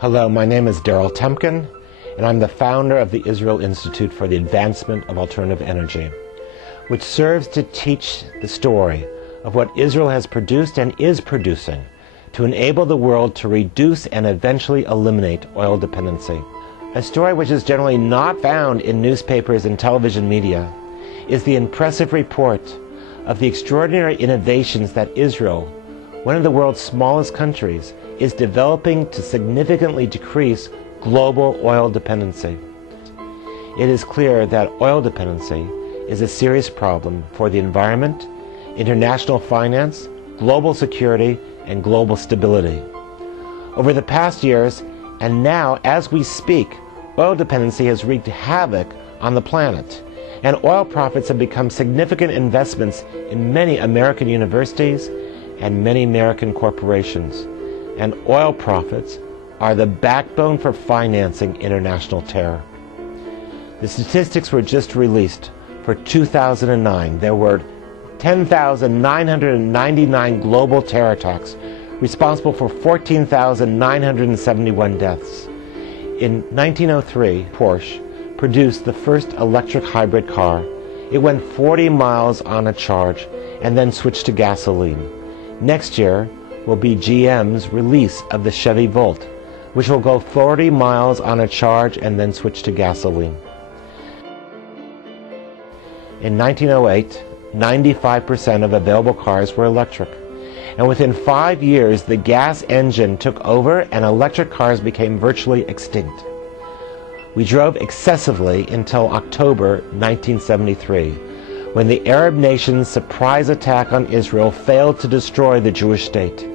Hello, my name is Daryl Temkin, and I'm the founder of the Israel Institute for the Advancement of Alternative Energy, which serves to teach the story of what Israel has produced and is producing to enable the world to reduce and eventually eliminate oil dependency. A story which is generally not found in newspapers and television media is the impressive report of the extraordinary innovations that Israel, one of the world's smallest countries, is developing to significantly decrease global oil dependency. It is clear that oil dependency is a serious problem for the environment, international finance, global security, and global stability. Over the past years, and now as we speak, oil dependency has wreaked havoc on the planet, and oil profits have become significant investments in many American universities and many American corporations. And oil profits are the backbone for financing international terror. The statistics were just released for 2009. There were 10,999 global terror attacks, responsible for 14,971 deaths. In 1903, Porsche produced the first electric hybrid car. It went 40 miles on a charge and then switched to gasoline. Next year will be GM's release of the Chevy Volt, which will go 40 miles on a charge and then switch to gasoline. In 1908, 95% of available cars were electric. And within 5 years, the gas engine took over and electric cars became virtually extinct. We drove excessively until October 1973, when the Arab nation's surprise attack on Israel failed to destroy the Jewish state.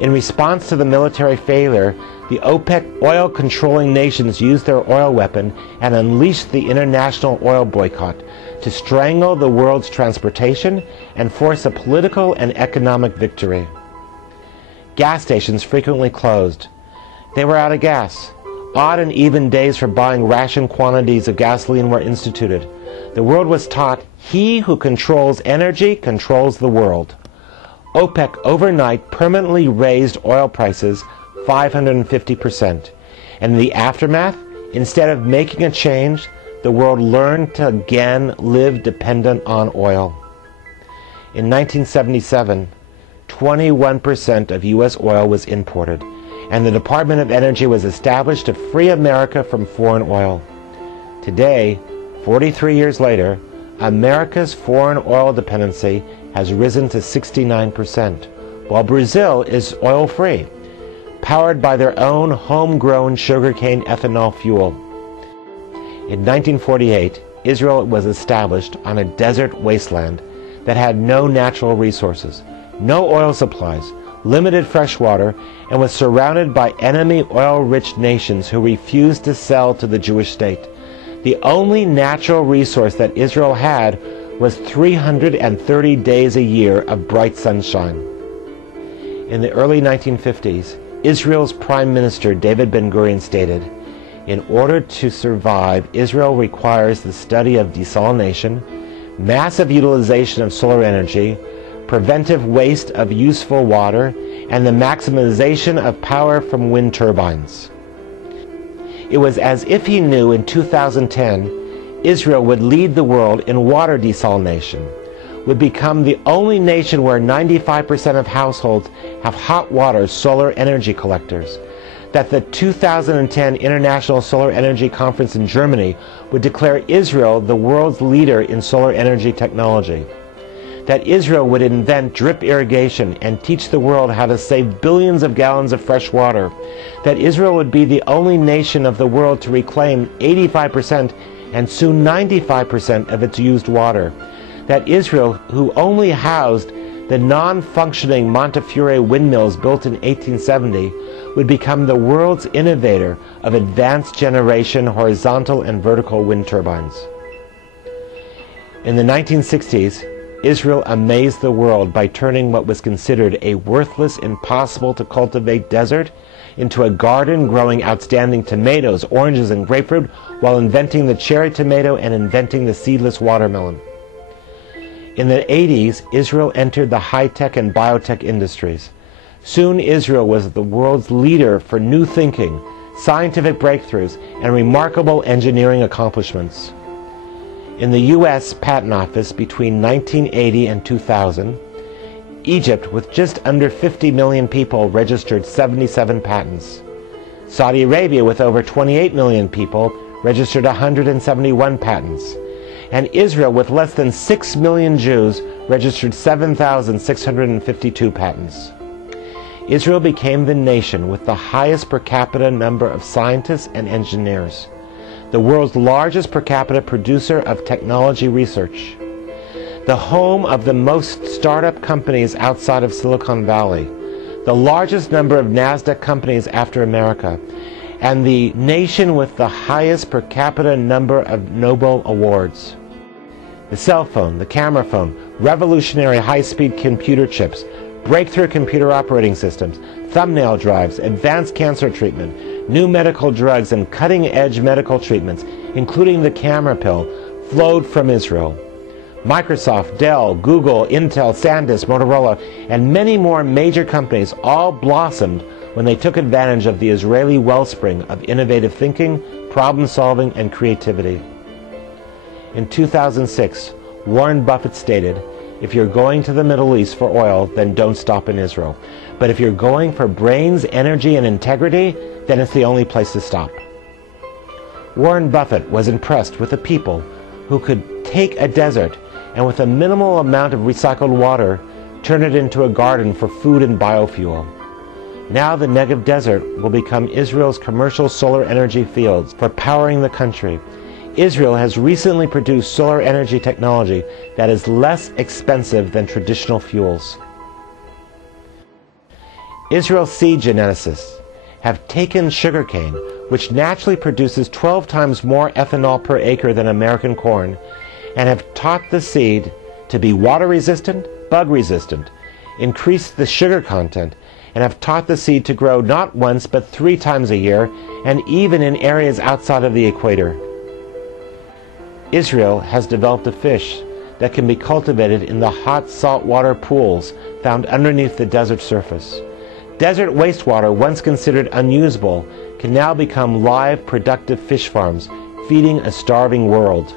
In response to the military failure, the OPEC oil-controlling nations used their oil weapon and unleashed the international oil boycott to strangle the world's transportation and force a political and economic victory. Gas stations frequently closed. They were out of gas. Odd and even days for buying ration quantities of gasoline were instituted. The world was taught, he who controls energy controls the world. OPEC overnight permanently raised oil prices 550%. And in the aftermath, instead of making a change, the world learned to again live dependent on oil. In 1977, 21% of U.S. oil was imported, and the Department of Energy was established to free America from foreign oil. Today, 43 years later, America's foreign oil dependency has risen to 69%, while Brazil is oil-free, powered by their own homegrown sugarcane ethanol fuel. In 1948, Israel was established on a desert wasteland that had no natural resources, no oil supplies, limited fresh water, and was surrounded by enemy oil-rich nations who refused to sell to the Jewish state. The only natural resource that Israel had was 330 days a year of bright sunshine. In the early 1950s, Israel's Prime Minister David Ben-Gurion stated, "In order to survive, Israel requires the study of desalination, massive utilization of solar energy, preventive waste of useful water, and the maximization of power from wind turbines." It was as if he knew in 2010 Israel would lead the world in water desalination, would become the only nation where 95% of households have hot water solar energy collectors, that the 2010 International Solar Energy Conference in Germany would declare Israel the world's leader in solar energy technology, that Israel would invent drip irrigation and teach the world how to save billions of gallons of fresh water, that Israel would be the only nation of the world to reclaim 85% and soon 95% of its used water, that Israel, who only housed the non-functioning Montefiore windmills built in 1870, would become the world's innovator of advanced generation horizontal and vertical wind turbines. In the 1960s, Israel amazed the world by turning what was considered a worthless, impossible to cultivate desert into a garden growing outstanding tomatoes, oranges, and grapefruit, while inventing the cherry tomato and inventing the seedless watermelon. In the 80s, Israel entered the high-tech and biotech industries. Soon Israel was the world's leader for new thinking, scientific breakthroughs, and remarkable engineering accomplishments. In the U.S. Patent Office between 1980 and 2000, Egypt, with just under 50 million people, registered 77 patents. Saudi Arabia, with over 28 million people, registered 171 patents. And Israel, with less than 6 million Jews, registered 7,652 patents. Israel became the nation with the highest per capita number of scientists and engineers, the world's largest per capita producer of technology research, the home of the most startup companies outside of Silicon Valley, the largest number of NASDAQ companies after America, and the nation with the highest per capita number of Nobel Awards. The cell phone, the camera phone, revolutionary high-speed computer chips, breakthrough computer operating systems, thumbnail drives, advanced cancer treatment, new medical drugs, and cutting-edge medical treatments, including the camera pill, flowed from Israel. Microsoft, Dell, Google, Intel, SanDisk, Motorola, and many more major companies all blossomed when they took advantage of the Israeli wellspring of innovative thinking, problem-solving, and creativity. In 2006, Warren Buffett stated, "If you're going to the Middle East for oil, then don't stop in Israel. But if you're going for brains, energy, and integrity, then it's the only place to stop." Warren Buffett was impressed with the people who could take a desert and with a minimal amount of recycled water, turn it into a garden for food and biofuel. Now the Negev Desert will become Israel's commercial solar energy fields for powering the country. Israel has recently produced solar energy technology that is less expensive than traditional fuels. Israel's seed geneticists have taken sugarcane, which naturally produces 12 times more ethanol per acre than American corn, and have taught the seed to be water resistant, bug resistant, increased the sugar content, and have taught the seed to grow not once but 3 times a year, and even in areas outside of the equator. Israel has developed a fish that can be cultivated in the hot saltwater pools found underneath the desert surface. Desert wastewater, once considered unusable, can now become live, productive fish farms, feeding a starving world.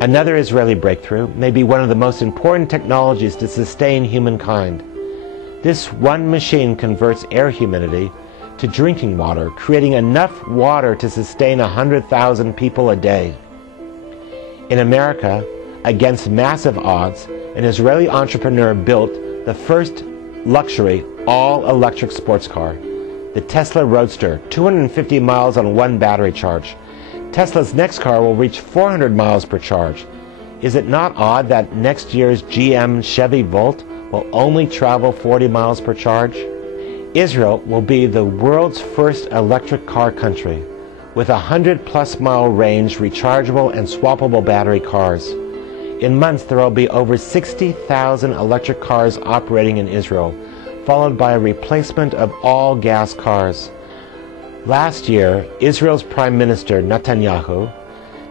Another Israeli breakthrough may be one of the most important technologies to sustain humankind. This one machine converts air humidity to drinking water, creating enough water to sustain 100,000 people a day. In America, against massive odds, an Israeli entrepreneur built the first luxury all-electric sports car, the Tesla Roadster, 250 miles on one battery charge. Tesla's next car will reach 400 miles per charge. Is it not odd that next year's GM Chevy Volt will only travel 40 miles per charge? Israel will be the world's first electric car country, with 100-plus mile range rechargeable and swappable battery cars. In months, there will be over 60,000 electric cars operating in Israel, followed by a replacement of all gas cars. Last year, Israel's Prime Minister Netanyahu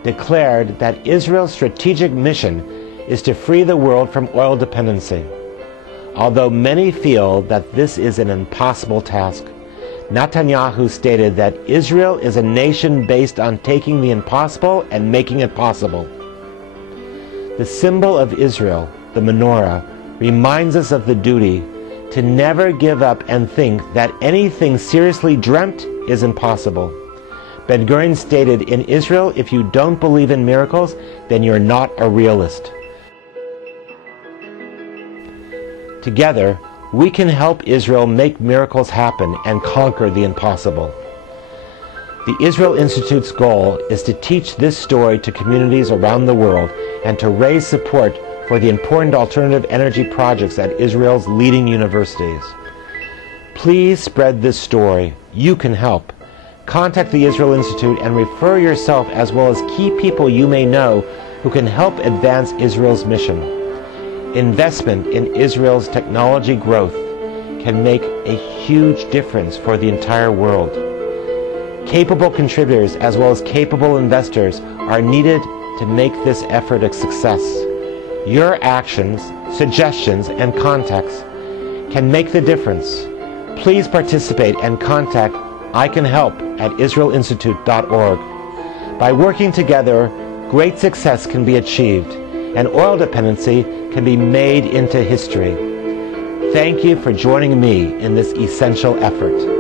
declared that Israel's strategic mission is to free the world from oil dependency. Although many feel that this is an impossible task, Netanyahu stated that Israel is a nation based on taking the impossible and making it possible. The symbol of Israel, the menorah, reminds us of the duty to never give up and think that anything seriously dreamt is impossible. Ben-Gurion stated, "In Israel, if you don't believe in miracles, then you're not a realist." Together, we can help Israel make miracles happen and conquer the impossible. The Israel Institute's goal is to teach this story to communities around the world and to raise support for the important alternative energy projects at Israel's leading universities. Please spread this story. You can help. Contact the Israel Institute and refer yourself as well as key people you may know who can help advance Israel's mission. Investment in Israel's technology growth can make a huge difference for the entire world. Capable contributors as well as capable investors are needed to make this effort a success. Your actions, suggestions, and contacts can make the difference. Please participate and contact I can help at israelinstitute.org. By working together, great success can be achieved, and oil dependency can be made into history. Thank you for joining me in this essential effort.